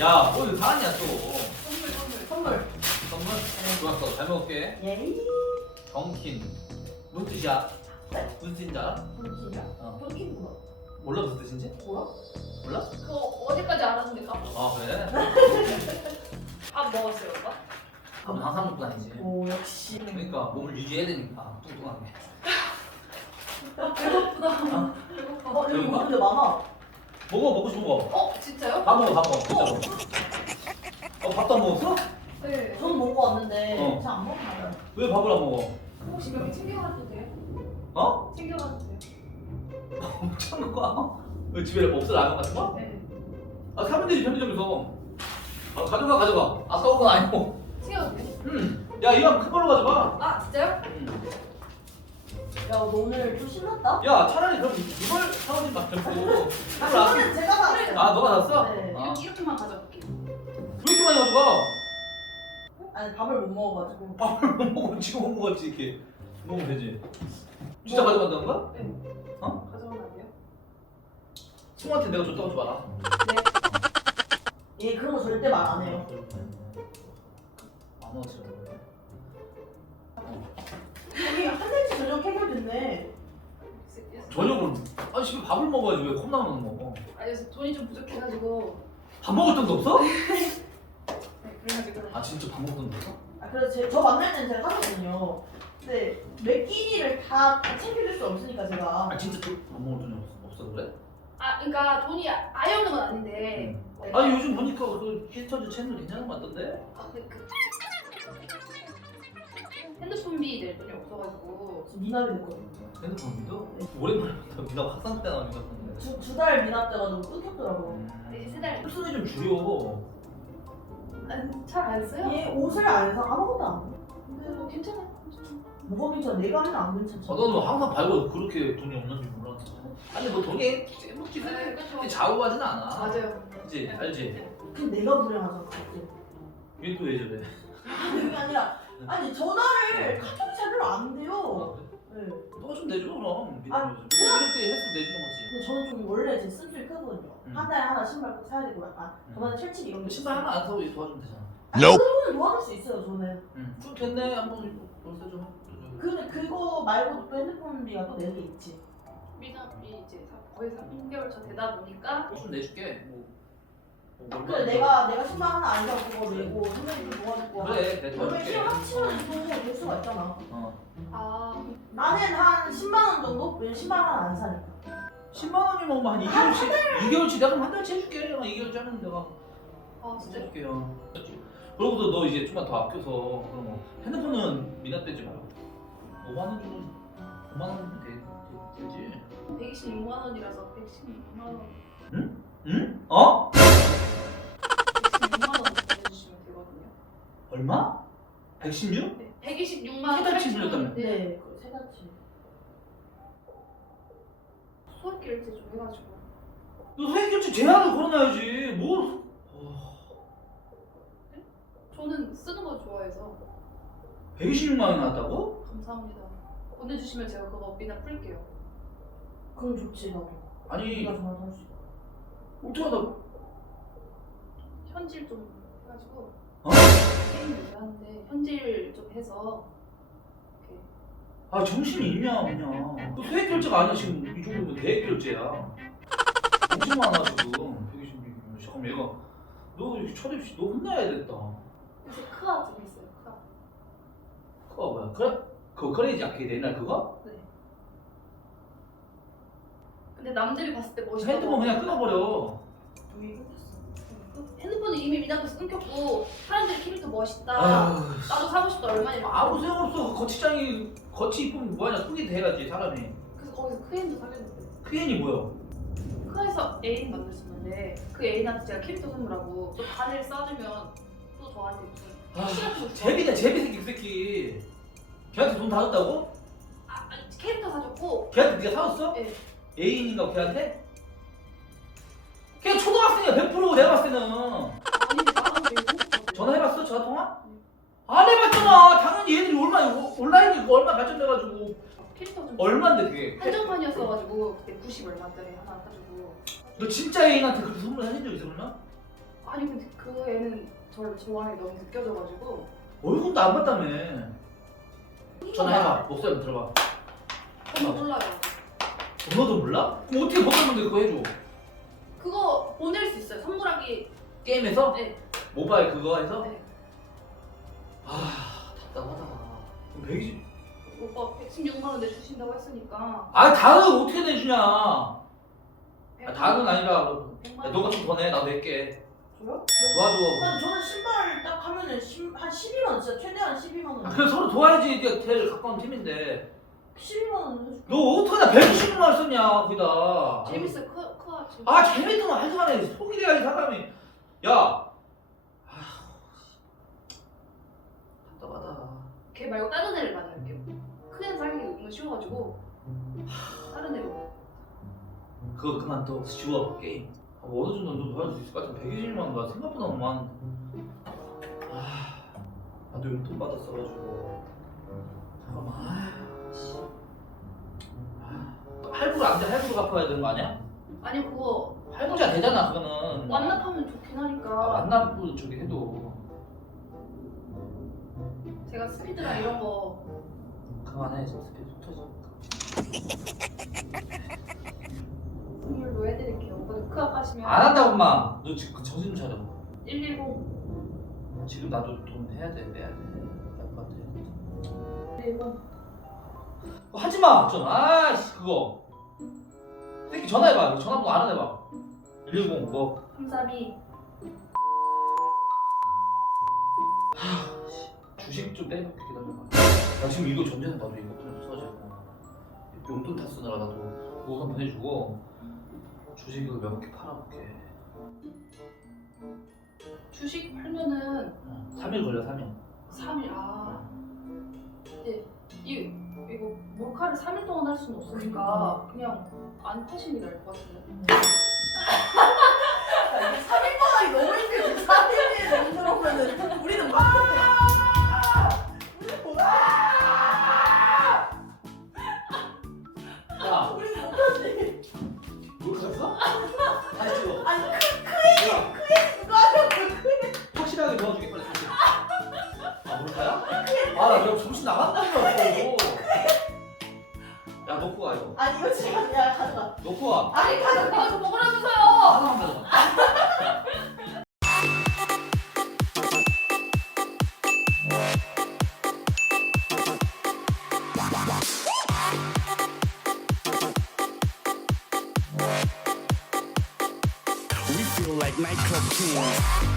야, 뭐 이거 사왔냐 또? 선물 선물. 선물. 선물? 좋았어. 잘 먹을게. 예이. 정킨. 무슨 뜻이야? 네. 무슨 뜻인지 알아? 정신이야? 어. 정신 뭐야? 몰라 무슨 뜻인지? 뭐야? 몰라? 그거 어디까지 알았는데 까먹었어. 아 그래? 밥 먹었어요, 오빠? 밥은 항상 먹고 다니지. 오 역시. 그러니까 몸을 유지해야 되니까 뚱뚱하게. 배고프다. 어? 배고파. 어 여기 뭐 근데 많아. 먹어 먹고 싶은 거. 어, 진짜요? 밥 먹어 밥 먹어. 진짜로. 어 밥도 안 먹었어? 네. 저는 먹고 왔는데 어. 잘 안 먹어요. 왜 밥을 안 먹어? 혹시 여기 챙겨가도 돼요? 어? 챙겨가도 돼요? 참는 거야? 왜 집에 없어 라면 같은 거? 네. 아 사면 되지 편의점에서. 아 가져가 가져가. 아까운 건 아니고. 챙겨가도 돼요? 음. 야 이왕 큰 걸로 가져가. 아, 진짜요? 음. 야, 너 오늘 좀 신났다? 야 차라리 그럼 이걸 사오지 말고 이거는 제가 봐. 아 너가 샀어? 네. 아. 이렇게만 가져올게. 왜 이렇게 많이 가져가? 아니, 밥을 못 먹어가지고. 밥을 못 먹고 지금 못 먹었지 이렇게 먹으면 되지 진짜 뭐? 가져간다는 거야? 네. 어? 가져오면 안 돼요? 승우한테 내가 줬다고 하지 마라 얘 그런 거 절대 말 안 해요. 안 먹었어 3cm 저녁해면 됐네. 저녁을 아니 지금 밥을 먹어야지 왜 컵라면 먹어? 아 그래서 돈이 좀 부족해가지고 밥 먹을 돈도 없어? 네, 그래가지고 아 진짜 밥 먹을 돈도 없어? 아, 그래서 제, 저 만날 때는 제가 하거든요. 근데 매 끼니를 다, 다 챙겨줄 수 없으니까 제가. 아 진짜 돈- 밥 먹을 돈이 없어, 없어 그래? 아 그러니까 돈이 아예 없는 건 아닌데 아니 요즘 보니까 그 히스터즈 채널 괜찮은 거 같던데? 아, 그, 그. 핸드폰비 낼 돈이 없어가지고. 지금 미납이 됐거든요. 핸드폰도? 오랜만에 봤다. 니가 확산 때 나오니까 봤는데. 두달 미납 돼가지고 끊겼더라고. 이제 세 달. 흡수를 좀 줄여. 잘안 써요? 얘 옷을 안 사, 아무것도 안 해. 근데 뭐 괜찮아요. 뭐가 괜찮아? 내가 하면 안 괜찮지. 아, 너는 항상 발고 그렇게 돈이 없는지 몰랐어. 아니 뭐 돈이 묵지 네, 그쵸. 좌우하진 않아. 맞아요. 그치? 알지? 근데 내가 불행하잖아. 그때. 이게 또왜 저래? 그게 아니라 아니 전화를 카톡이 잘 별로 안 돼요. 어, 네. 너가 좀 내줘 그럼. 아, 아, 이렇게 했으면 내주는 거지. 근데 저는 좀 원래 제 쓴줄이 크거든요. 음. 한 달에 하나 신발 꼭 사야 되고 약간 음. 저번에 철칙 이런 게 신발 하나 안 사고 도와주면 되잖아. 그거는 도와줄 수 있어요 저는. 응. 좀 됐네 한번 벌써 좀. 근데 그거 말고도 또 핸드폰 비가 또 내는 게 있지. 미납이 이제 사- 거의 3개월 차 되다 보니까 좀 내줄게. 뭐. 뭐 얼마 그래 안 내가 내가 신발 하나 안 사고 그거 내고 선생님 좀 도와주고. 그래 내가 그러면 도와줄게. 실 합치면 이거 될 수가 있잖아. 어. 아 나는 한 10만 원 정도? 왜냐면 신발 하나 안 사니까. 10만 원이면 뭐한 2개월치 2개월치 내가 한 달치 해줄게. 내가 2개월치 하면 내가 아, 진짜 해줄게요. 그러고도 너 이제 좀만 더 아껴서 그럼 뭐 핸드폰은 미납 되지 말고 5만 원 정도 5만 원 되, 되, 되지. 126만 원이라서 116만 원 응? 어? 얼마? 116? 네, 126만 세 달치 빌렸다며? 네. 네. 그세 달치. 수학 기를 때좀 해가지고 너 회계일치 제한을 걸어놔야지. 뭘? 어, 저는 쓰는 거 좋아해서 126만 원 나왔다고? 감사합니다. 보내주시면 제가 그거 미납 풀게요. 그럼 좋지 나도. 아니 네가 전화도 할수 있고. 어떻게 하다? 현질 좀 해가지고 어? 얘기하는데 현질 좀 해서 이렇게 아 정신이 있냐 없냐? 너 회계일치가 아니야 지금 이 정도면 대액 결제야. 엄청 많아 지금 126만 잠깐만 얘가 너 이거 철입시 너 혼나야겠다. 요새 크아 좀 있어요. 크아. 그거 뭐야? 그래? 그거 크레이지 아케이드 옛날 그거? 네. 근데 남들이 봤을 때 멋있다고 핸드폰 그냥 끊어버려. 여기 끊겼어. 핸드폰은 이미 미납에서 끊겼고 사람들이 캐릭터 멋있다 아유, 나도 사고 싶다 얼마나 이렇게 아무 소용없어. 거치장이 거치 이쁘면 뭐하냐? 소개 돼야지 사람이. 그래서 거기서 크앤도 사귀었는데 크엔이 뭐야? 크아에서 애인 만났었는데 그 애인한테 제가 캐릭터 선물하고 또 반을 싸주면 또 저한테 아, 좀 제비다 제비 새끼 그 새끼. 걔한테 돈 다 줬다고? 아, 아니, 캐릭터 사줬고 걔한테 네가 사줬어? 네. 애인인가 걔한테? 걔 초등학생이야 100% 내가 봤을 때는. 전화해봤어 전화 통화? 안 해봤잖아. 당연히 얘들이 얼마 온라인이 얼마 발전돼가지고 캐릭터 좀 얼마인데 그게? 한정판이었어가지고 그때 90 얼마짜리 하나 사주고 너 진짜 애인한테 그렇게 선물 해준 적 있어 그러면? 아니 근데 그 애는 저를 좋아하는 게 너무 느껴져가지고 얼굴도 안 봤다며. 전화해봐. 목소리 한번 들어봐. 저는 몰라요. 번호도 몰라? 그럼 어떻게 번호인데 그거 해줘? 그거 보낼 수 있어요. 선물하기. 게임에서? 네. 모바일 그거 해서? 네. 아 답답하다. 그럼 120. 오빠 116만 원 내주신다고 했으니까. 아 다는 어떻게 내주냐? 아, 100만 다는 아니라 100만 야, 원. 너가 좀 더 내. 나 낼게. 저요? 도와줘. 아니 저는 신발 딱 하면은 신- 한 12만 원 진짜 최대한 12만 원. 아, 그래 서로 도와야지. 이게 제일 가까운 팀인데. 12만 원 해줄게. 너 어떻게 나 120만 원 썼냐 거기다. 재밌어요. 재밌 아거 하지 마네. 속이 돼야지 사람이. 야. 답답하다. 걔 말고 다른 애를 만날게요. 큰 애는 사귀기 너무 쉬워가지고 다른 애로. 그거 그만둬. 쉬워 게임. 아, 뭐 어느 정도 좀 도와줄 수 있을 것 같은 120만 원나 생각보다 너무 많은데. 아, 나도 용돈 받았어가지고. 잠깐만. 아, 씨. 아, 할부로 안 돼. 할부로 갚아야 되는 거 아니야? 아니 그거 할부자 되잖아 그거는. 완납하면 좋긴 아, 하니까 완납부 저기 해도 제가 스피드랑 이런 거 그만해 지금 스피드 속 터져. 선물로 해드릴게요. 오빠도 크아 가시면 안 한다 엄마. 너 지금 그 정신 좀 차려. 110 지금 나도 돈 해야 돼 빼야 돼. 같아. 110 그거 하지 마 좀. 아씨 그거. 새끼 전화해봐. 전화번호 알아내봐. 110 뭐. 332 주식 좀 빼놓게 기다려봐. 나 지금 이거 전제는 나도 이거 좀 써가지고 용돈 다 쓰느라 나도 우선 보내주고 주식을 몇개 팔아볼게. 주식 팔면은 3일 걸려 3일. 3일 아이 이거 몰카를 3일 동안 할 수는 없으니까 그냥 안게 나을 것 같은데 야, 이게 3일 만하기 너무 힘들지. 3일에 힘들어오면은 우리는 막. 우리는 못 야, 우리는 못하지. 뭘 샀어? 다시 찍어. 아니 야, 누가 하냐고 그래. 확실하게 도와줄게 빨리 다시. 아 뭘까야? 아나 지금 정신 나간다는 줄 알고. 야 놓고 가 이거. 아니 이거 지금 야 가져가. 놓고 와. 아니 가져가. 내가 좀 먹으라면서요 하나만 가져가. We feel like nightclub kings.